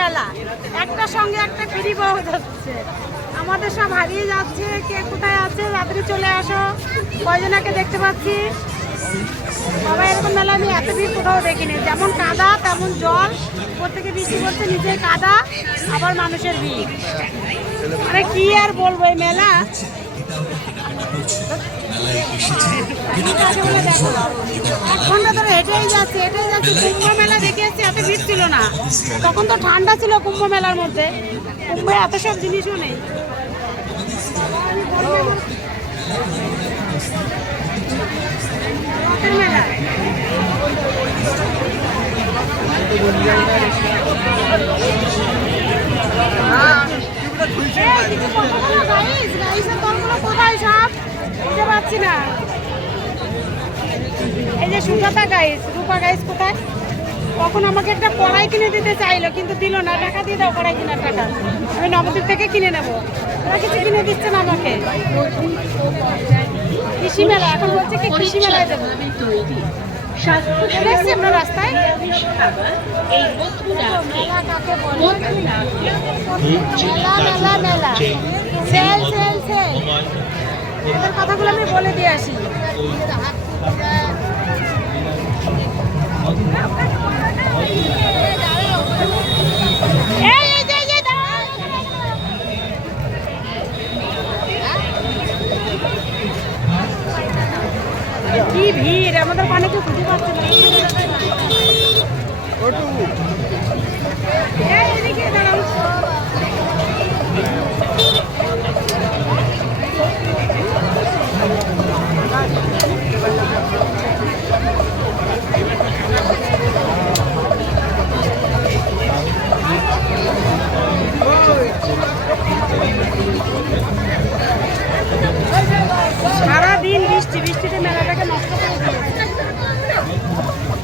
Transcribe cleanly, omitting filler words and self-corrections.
মেলা, একটা সঙ্গে একটা ফ্রি পাওয়া যাচ্ছে। আমাদের সব হারিয়ে যাচ্ছে, কে কোথায় আছে রাত্রি চলে আসো। কয়জনাকে দেখতে পাচ্ছি সবাই এরকম মেলা আমি এত ভিড় কোথাও দেখিনি। যেমন কাদা তেমন জল, প্রত্যেকে বৃষ্টি পড়ছে, নিচে কাদা আবার মানুষের ভিড়। মানে কি আর বলবো এই মেলা। এক ঘন্টা ধরে হেঁটেই যাচ্ছে। কুম্ভ মেলা দেখে এসছি, এত ভিড় ছিল না তখন, তো ঠান্ডা ছিল কুম্ভ মেলার মধ্যে। কুম্ভে এত সব জিনিসও নেই। মেলা কোথায় সব বুঝতে পারছি না। এই যে সুজাতা গাইস, রূপা গাইস কোথায়? কখন আমাকে একটা কড়াই কিনে দিতে চাইলো কিন্তু দিল না। টাকা দিয়ে দাও কড়াই কেনার টাকা, আমি নবদ্বীপ থেকে কিনে নেবো। ওরা কিছু কিনে দিচ্ছে না আমাকে। কৃষি মেলা এখন বলছে কি কৃষি মেলায় দেবো। আমরা রাস্তায় মেলা মেলা সেল সেল সেল, এদের কথাগুলো আমি বলে দিয়ে আসি। কি ভিড়, আমাদের অনেকে খুঁজে পাচ্ছে না। এদিকে দাঁড়াও।